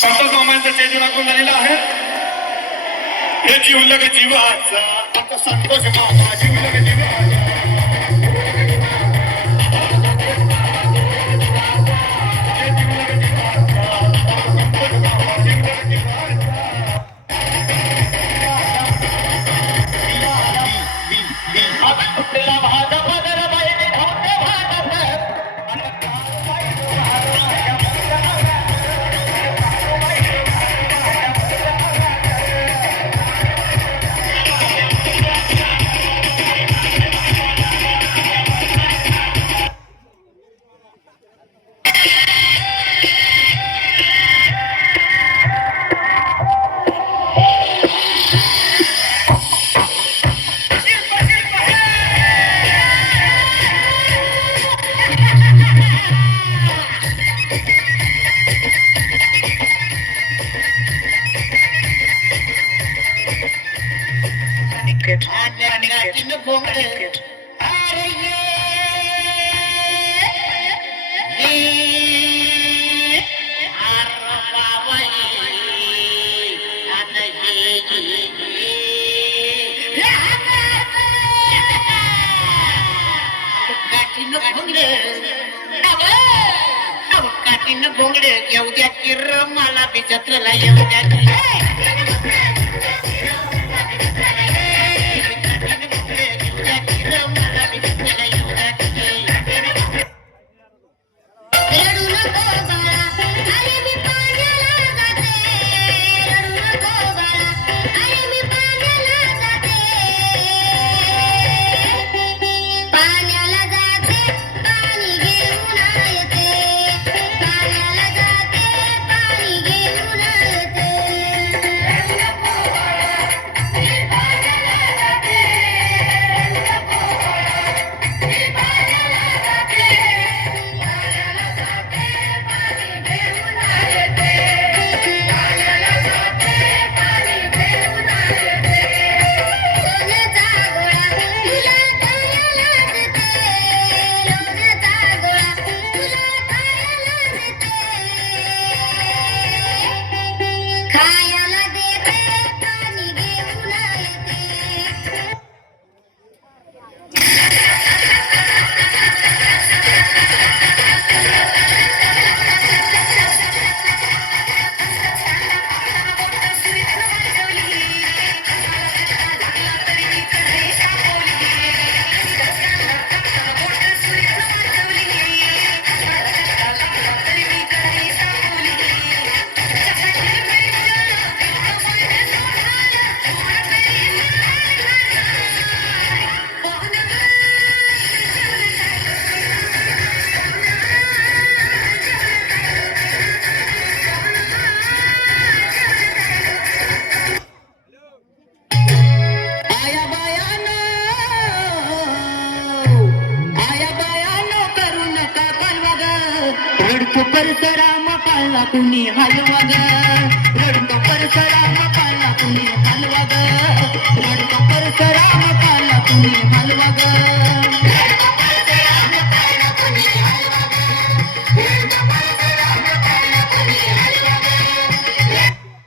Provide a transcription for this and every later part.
Santosh मामांचा change राखून झालेला आहे. हे जीवलग जीवाचा आता संतोष मामा जीवलग जीवाचा गोंगडे येऊ द्या की मला बी जत्रेला येऊ द्या की परसराम पाळला कुणी हलवा ग रडतो परसराम पाळला कुणी हलवा ग रडतो परसराम पाळला कुणी हलवा ग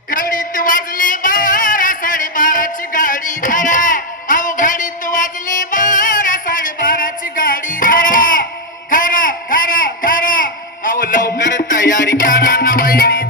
घडीत वाजली 12 12:30ची गाडी धरा अहो घडीत वाजली 12 12:30ची गाडी धरा खरा खरा खरा अहो लवकर तयारी करा ना वहिनी